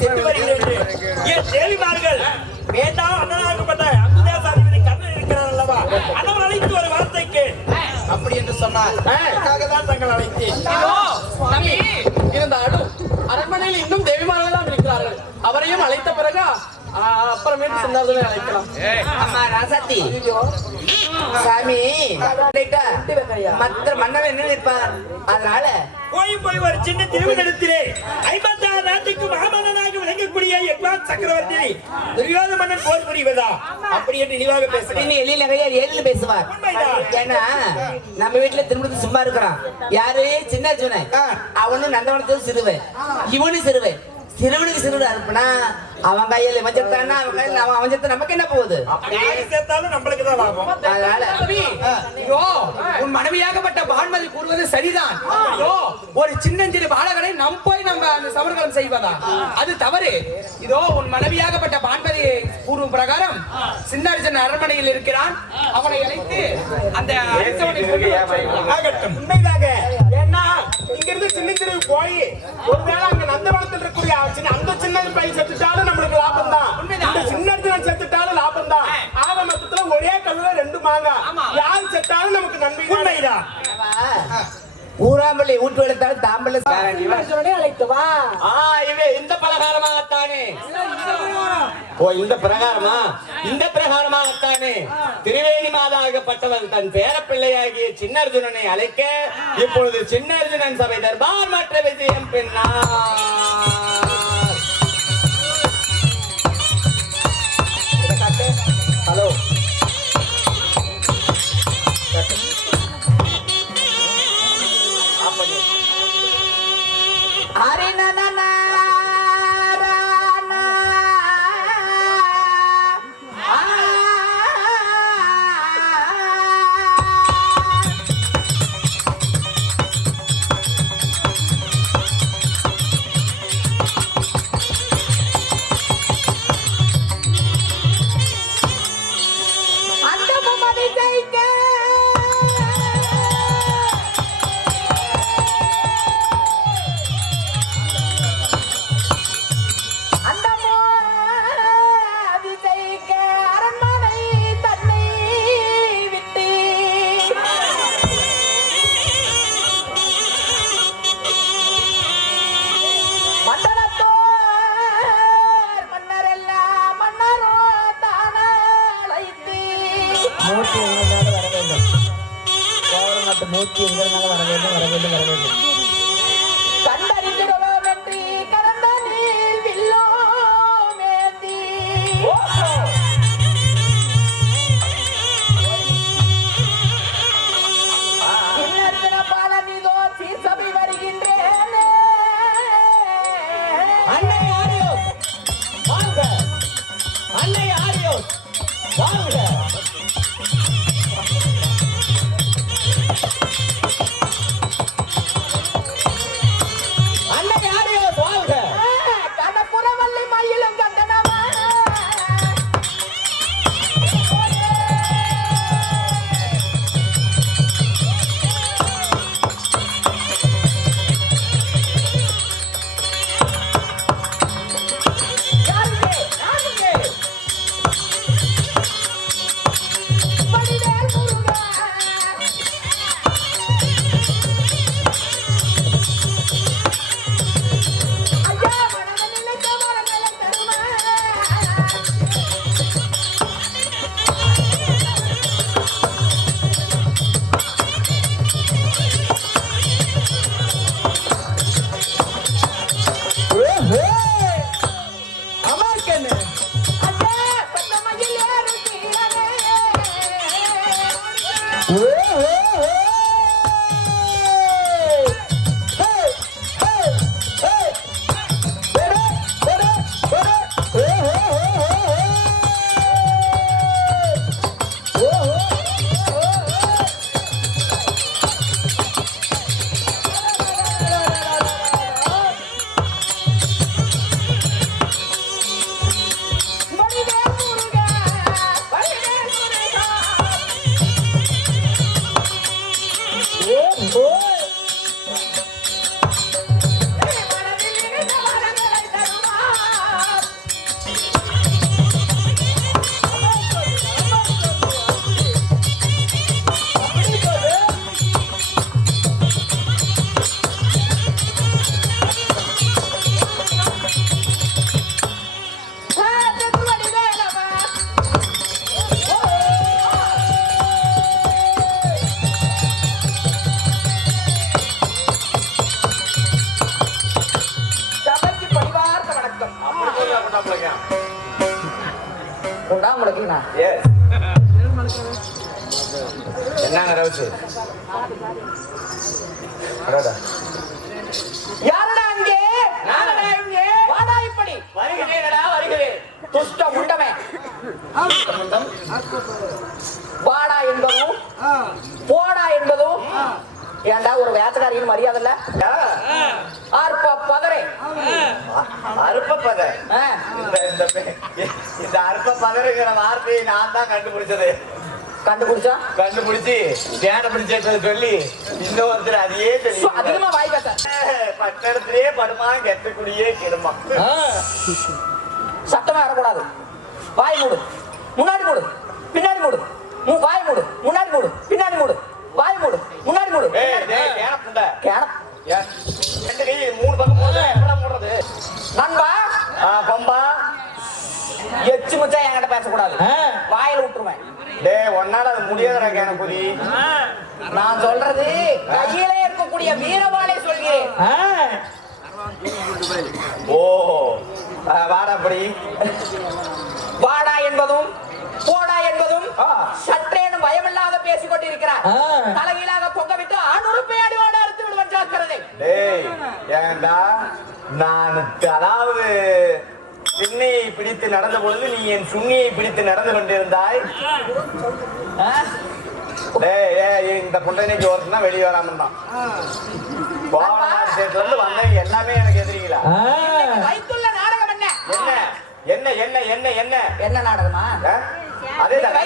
சென்று வருகிறேன் என்று என் தேவிமார்கள் வேண்டாம் அண்ணனாகப்பட்ட அங்குதேசாதிபதி கண்ணன் இருக்கிறார் அல்லவா? அண்ணவன் அழைத்து ஒரு வார்த்தைக்கு. அப்படி என்று சொன்னார் அதுக்காக தான் தங்கள் அழைத்தேன். தம்பி இருந்தாலும் அரண்மனையில் இன்னும் தேவிமார்கள் தான் இருக்கிறார்கள். அவரையும் அழைத்த பிறகு அப்புறமேட்டு சின்னார்தனை அழைக்கலாம். ராசாத்தி. சாமி மற்ற மன்னன் என்ன நிற்பார் அதனால போய் போய் ஒரு சின்ன திருவிழத்திலே ஐம்பத்தாறு நாட்டுக்கு மகாமன்னனாக விளங்கக்கூடிய எக்வான் சக்கரவர்த்தி துரியோத மன்னன் போர் புரிவதா? அப்படி என்று இழிவாக பேசுறேன் எழில் நகையார் ஏழில் பேசுவார். ஏன்னா நம்ம வீட்டுல திருமணத்து சும்மா இருக்கிறான். யாரு? சின்ன அர்ஜுனன் அவனும் நந்தவனத்துக்கு சிறுவன். இவனும் சிறுவன். சிறுவனுக்கு சிறுவன் அனுப்புனா அவன் கையில மஞ்சத்தானா அவன் கையில அவன் அவன் நமக்கு என்ன போகுது? சேர்த்தாலும் நம்மளுக்கு தான் லாபம். அதனால ஐயோ உன் மனைவியாகப்பட்ட பான்மதி கூறுவது சரிதான். ஐயோ ஒரு சின்னஞ்சிறு பாலகனை நம் போய் நம்ம அந்த சமர்கலம் செய்வதா? அது தவறு. இதோ உன் மனைவியாகப்பட்ட பான்மதி கூறும் பிரகாரம் சின்னார்ஜன் அரண்மனையில் இருக்கிறான். அவனை அழைத்து அந்த அழைத்தவனை கொண்டு வரச் செய்யலாம். ஆகட்டும் உண்மைதாக ஏன்னா இங்க இருந்து சின்ன சிறு போய் ஒருவேளை அங்க நந்தவனத்தில் இருக்கக்கூடிய சின்ன அந்த சின்ன பையன் செத்துட்டாலும் நம்மளுக்கு லாபம் தான் இந்த சின்ன இடத்துல செத்துட்டாலும் லாபம் தான் ஆக மொத்தத்துல ஒரே கல்லுல ரெண்டு மாங்கா. யார் செத்தாலும் நமக்கு நன்மை உண்மைதான். ஊராம்பள்ளி ஊட்டு எடுத்தாலும் தாம்பள்ளி ஆ இவே இந்த பலகாரமாகத்தானே ஓ இந்த பிரகாரமா? இந்த பிரகாரமாகத்தானே? திரிவேணி மாதாகப்பட்டவன் தன் பேரப்பிள்ளையாகிய சின்னர்ஜுனனை அழைக்க இப்பொழுது சின்னர்ஜுனன் சபை தர்பார் மற்ற விஷயம் பின்னா 就是那个 என்னங்க அடடா. யாரடா இங்கே நானடா இங்கே. வாடா இப்படி. வருகிறேனடா வருகிறேன். துஷ்ட முண்டமே. வாடா என்பதும் போடா என்பதும் ஏன்டா ஒரு வேத்தக்காரியின் மரியாதை இல்ல? ஆர்ப்ப பதரே அருப்பப்பத ஆ, இந்த இந்த பெ- இந்த அருப்பப்பதருங்கிற வார்த்தையை நான் தான் கண்டுபிடிச்சது. கண்டுபிடிச்சா? கண்டுபிடிச்சு தேட பிடிச்ச சொல்லி இன்னொருத்தர் அதையே சொல்லி அதிகமா வாய் பேச. பட்டணத்திலே படுமா கெட்டக்குடியே கெடுமா. சத்தமா வரக்கூடாது. வாய் மூடு. முன்னாடி மூடு. பின்னாடி மூடு. மு- வாய் மூடு. முன்னாடி மூடு. பின்னாடி மூடு. மூடு. மூணு பக்கம் போடுறது நண்பா. பம்பா எச்சு மச்சா என்கிட்ட பேசக்கூடாது. வாயில விட்டுருவேன். டேய் ஒன்னால அது முடியாதுடா கேன புதி நான் சொல்றது கையிலே இருக்கக்கூடிய வீரவாளை சொல்கிறேன். ஓ வாடா அப்படி. வாடா என்பதும் போடா என்பதும். சற்றேனும் பயமில்லாத பேசிக் கொண்டிருக்கிறார் தலைகீழாக தொங்கவிட்டு அனுறுப்பை அடிவாட அறுத்து விடுவன் ஜாக்கிரதை. டேய் ஏன்டா நான் அதாவது திண்ணையை பிடித்து நடந்த பொழுது நீ என் சுண்ணியை பிடித்து நடந்து கொண்டிருந்தாய்? இந்த புண்டனைக்கு ஒருத்தன் தான் வெளியே வராம இருந்தான். கோவலநாடு சேர்த்துல இருந்து வந்தவங்க எல்லாமே எனக்கு எதிரிங்களா வைத்துள்ள நாடகம் என்ன? என்ன? என்ன என்ன என்ன என்ன? என்ன நாடகமா? அதேதாங்க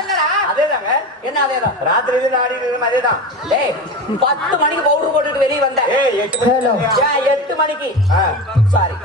என்னடா அதேதாங்க. என்ன அதேதான்? ராத்திரி இருந்து ஆடிட்டு அதேதான். டேய் பத்து மணிக்கு பவுடர் போட்டுட்டு வெளியே வந்த ஏய் எட்டு மணிக்கு சாரி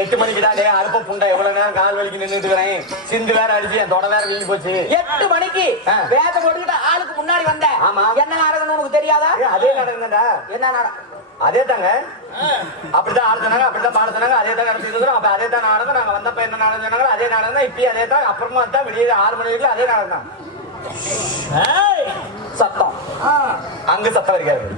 எட்டு மணிக்கு தான் அறுப்ப புண்டை எவ்வளவு நேரம் கால் வலிக்கு நின்னுட்டு இருக்கிறேன். சிந்து வேற அடிச்சு என் தொட வேற வீங்கி போச்சு. எட்டு மணிக்கு. வேத போட்டுக்கிட்டு ஆளுக்கு முன்னாடி வந்த ஆமா. என்ன நாடகம்னு உனக்கு தெரியாதா? அதே நடக்குதுடா என்ன நாடகம் அதே தாங்க. அப்படிதான் ஆட சொன்னாங்க அப்படிதான் பாட சொன்னாங்க அதே தான் நடத்திட்டு இருக்கிறோம். அப்ப அதே தான் நாடகம் நாங்க வந்தப்ப என்ன சொன்னாங்க அதே நாடகம் தான் இப்பயும் அதே தான். அப்புறமா தான் விடிய ஆறு மணி வரைக்கும் அதே நாடகம் தான் சத்தம். அங்க சத்தம் இருக்காது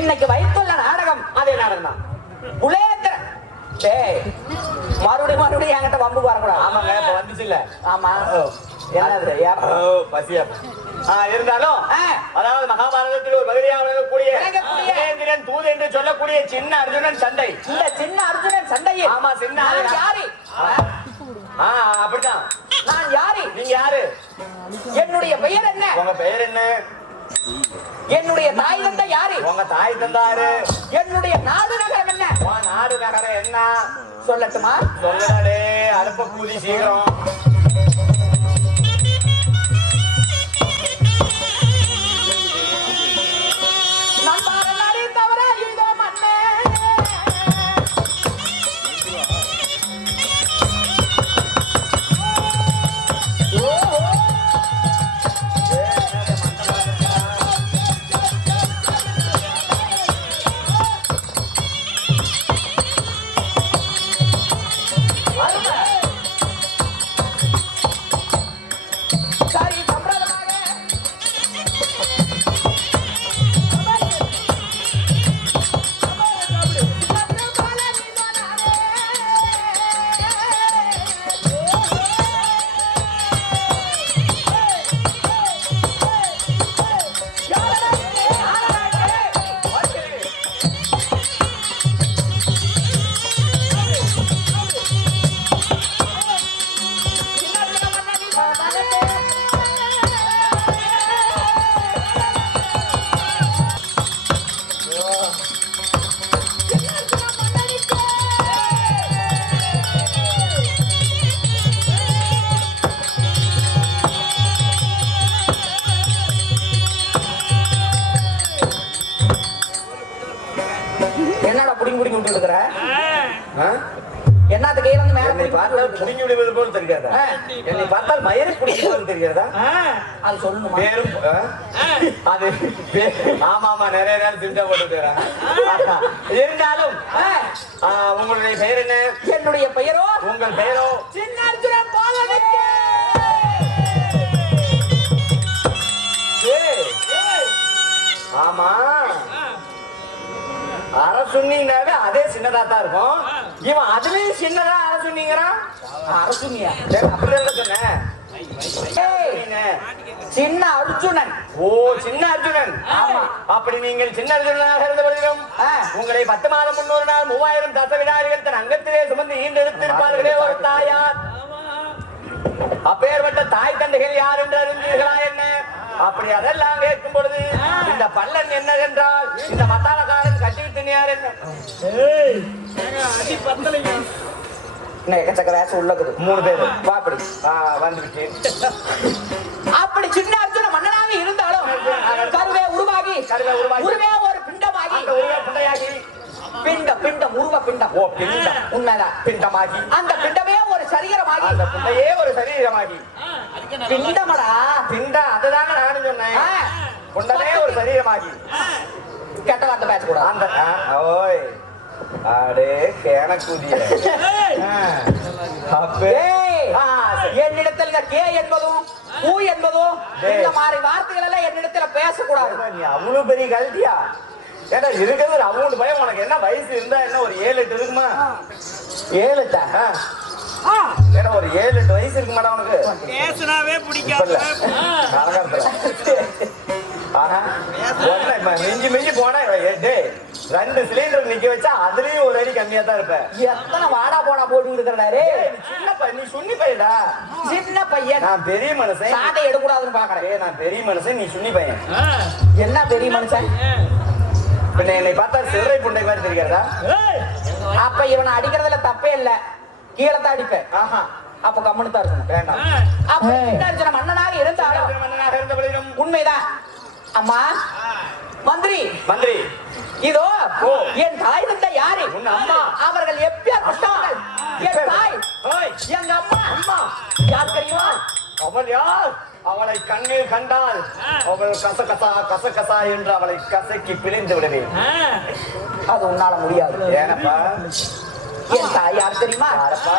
இன்னைக்கு வைத்துள்ள நாடகம் அதே நாடகம் தான் மறுபடியும் மறுபடியும் என்கிட்ட வம்பு வரக்கூடாது ஆமாங்க இப்ப வந்துச்சு இல்ல ஆமா என்னது பசியா. இருந்தாலும் ஆ. அதாவது மகாபாரதத்தில் ஒரு பகுதியாக விளங்கக்கூடிய விளங்கக்கூடிய. சுரேந்திரன் தூது என்று சொல்லக்கூடிய சின்ன அர்ஜுனன் சண்டை. இந்த சின்ன அர்ஜுனன் சண்டையில் ஆமா, சின்ன. யாரு? அப்படிதான் நான் யாரு? நீங்க யாரு? என்னுடைய பெயர் என்ன? உங்க பெயர் என்ன? என்னுடைய தாய் தந்தை யாரு? உங்க தாய் தந்தாரு. சொல்லட்டுமா? சொல்லடே அனுப்ப கூலி சீக்கிரம். என்னத்து கையில மேல புடிங்கி பார்த்தால் புடுங்கி விடுவது போல் தெரிகிறதா. என்னை பார்த்தால் மயிரை பிடிக்கிறது தெரிகிறதா? இருக்கிற? அது சொல்லணுமா? பேரும் ஆ? அது பே- ஆமா ஆமா நிறைய நேரம் போட்டு இருந்தாலும் உங்களுடைய பெயர் என்ன? என்னுடைய பெயரோ? உங்கள் பெயரோ? சின்ன பாலனுக்கு. ஆமா. அரசுன்னாவே அதே சின்னதா தான் இருக்கும். இவன் அதுலயும் சின்னதா அரசு சொன்னீங்கிறான் அரசுமியா அப்படி ஏய், சின்ன அர்ஜுனன். ஓ சின்ன அர்ஜுனன். ஆமா. அப்படி நீங்கள் சின்ன அர்ஜுனனாக இருந்த ஆ. உங்களை பத்து மாதம் முன்னூறு நாள் மூவாயிரம் தச வினாடிகள் தன் அங்கத்திலே சுமந்து ஈண்டெடுத்திருப்பார்களே ஒரு தாயார். அப்பேற்பட்ட தாய் தந்தைகள் யார் என்று அறிந்தீர்களா என்ன? அப்படி அதெல்லாம் கேட்கும் பொழுது இந்த பல்லன் என்ன என்றால் இந்த கட்டிவிட்டு யார் என்ன இன்னும் எக்கச்சக்க வேஷம் உள்ளக்குது மூணு பேர் வாப்படி வந்து விட்டேன் அப்படி சின்ன அர்ஜுன மன்னனாக இருந்தாலும் கருவே உருவாகி கருவே உருவாகி. உருவே ஒரு பிண்டமாகி உருவ பிண்டையாகி பிண்டம் பிண்டம் உருவ. பிண்டம் ஓ பிண்டம் உண்மைதான் பிண்டமாகி அந்த பிண்டமே ஒரு சரீரமாகி அந்த பிண்டையே ஒரு சரீரமாகி பிண்டமடா பிண்டம் அதுதாங்க நானும் சொன்னேன். புண்டமே. ஒரு சரீரமாகி கெட்ட வார்த்தை பேசக்கூடாது அந்த ஓய். அடே சரி. என்னிடத்தில் இந்த கே என்பதும் பூ என்பதும். இந்த மாதிரி வார்த்தைகள் எல்லாம் என்னிடத்துல பேசக்கூடாது. நீ அவ்வளவு பெரிய கல்ட்டியா ஏடா இருக்கிறது ஒரு அமௌண்ட் பயம். உனக்கு என்ன வயசு இருந்தா என்ன ஒரு ஏழு எட்டு இருக்குமா? ஏழுத்தா ஆ. ஏடா ஒரு ஏழு எட்டு வயசு இருக்குமாடா உனக்கு? பேசுனாவே பிடிக்காது மிஞ்சி மிஞ்சி போனா ரெண்டு சிலிண்டர் நிக்க வச்சா அதுலயும் ஒரு அடி கம்மியா தான் இருப்ப. எத்தனை வாடா போடா போட்டு இருக்கிறாரு சின்ன பையன் நீ சுண்ணி பையன்டா. சின்ன பையன். நான் பெரிய மனுஷன். சாட்டை எடுக்கூடாதுன்னு பாக்குறேன். நான் பெரிய மனுஷன் நீ சுண்ணி பையன். என்ன பெரிய மனுஷன்? பின்ன என்னை பார்த்தா சில்லறை புண்டை மாதிரி தெரிகிறதா? அப்ப இவனை அடிக்கிறதுல தப்பே இல்ல. கீழே தான் அடிப்பேன். ஆஹா. அப்ப கம்முன்னு தான் இருக்கணும். வேண்டாம் அப்ப மன்னனாக இருந்தாலும் உண்மைதான். அம்மா மந்திரி. மந்திரி. இதோ. என் தாய் தந்தை யாரு. அவர்கள் எப்பேற்பட்டவர்கள் என் தாய் எங்க அம்மா? அம்மா. யார் தெரியுமா? அவள் யார்? அவளை கண்ணில் கண்டால் அவள் கசகசா கசகசா என்று அவளை கசக்கி பிழிந்து விடுவேன். அது உன்னால முடியாது. ஏனப்பா? என் தாய் யார் தெரியுமா? யாரப்பா?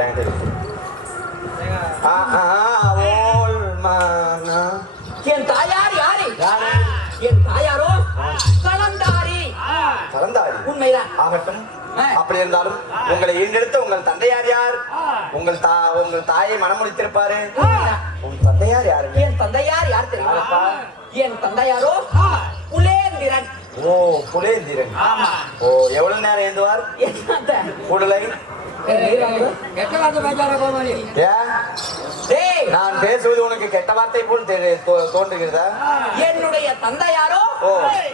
என்கிட்ட இருக்கு என் தாயார் யாரு? என் தாயாரோ? கலந்தாரி. கலந்தாரி? உண்மைதான். ஆகட்டும். அப்படி இருந்தாலும் உங்களை ஈண்டெடுத்த உங்கள் தந்தையார் யார்? உங்கள் தா உங்கள் தாயை மனமுடித்திருப்பாரு? உன் தந்தையார் யாரு? என் தந்தையார் யார் தெரியுமா? என் தந்தையாரோ? புலேந்திரன். ஓ புலேந்திரன். ஓ எவ்வளவு நேரம் ஏந்துவார்? கூடலை. நான் பேசுவது உனக்கு கெட்ட வார்த்தை போல் தோன்றுகிறதா? என்னுடைய தந்தையாரோ.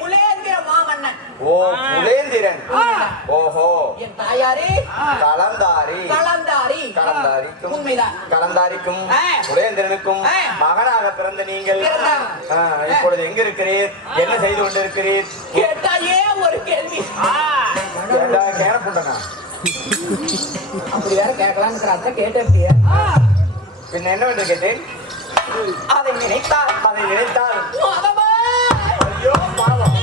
புலேந்திர மாமன்னன். ஓ புலேந்திரன். ஓஹோ. என் தாயாரே. கலந்தாரி. கலந்தாரி. கலந்தாரிக்கும். உண்மைதான். கலந்தாரிக்கும். புலேந்திரனுக்கும். மகனாக பிறந்த நீங்கள். இப்பொழுது எங்க இருக்கிறீர் என்ன செய்து கொண்டிருக்கிறீர்? கேட்டாயே ஒரு கேள்வி. ஏண்டா, கேன புண்டனா அப்படி வேற கேட்கலான்னு அத்தை கேட்டே பின்ன என்ன என்று கேட்டேன்? அதை நினைத்தார் அதை நினைத்தால். மாதவா ஐயோ பாவம்.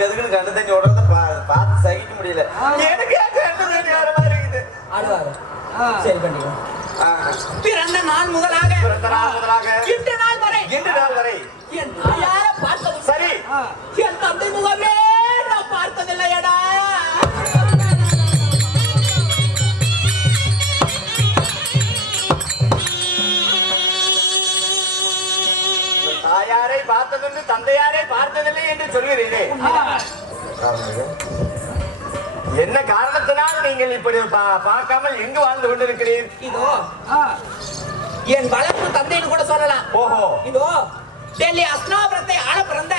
கது கதுக்குன்னு கண்ணு தண்ணி விடுறத பா- பார்த்து சகிக்க முடியல. எனக்கு கண்ணு தண்ணி வர மாதிரி இருக்குது? ஆடுவாரு சரி பண்ணிக்கலாம் பிறந்த நாள் முதலாக. பிறந்த நாள் முதலாக. தாயாரை பார்த்ததென்று தந்தையாரை பார்த்ததில்லை என்று சொல்கிறீர்களே. என்ன காரணத்தினால் நீங்கள் இப்படி பார்க்காமல் எங்கு வாழ்ந்து கொண்டிருக்கிறீர்? இதோ என் வளர்ப்பு தந்தைன்னு கூட சொல்லலாம். ஓஹோ. இதோ டெல்லி அஸ்னாபுரத்தை ஆள பிறந்த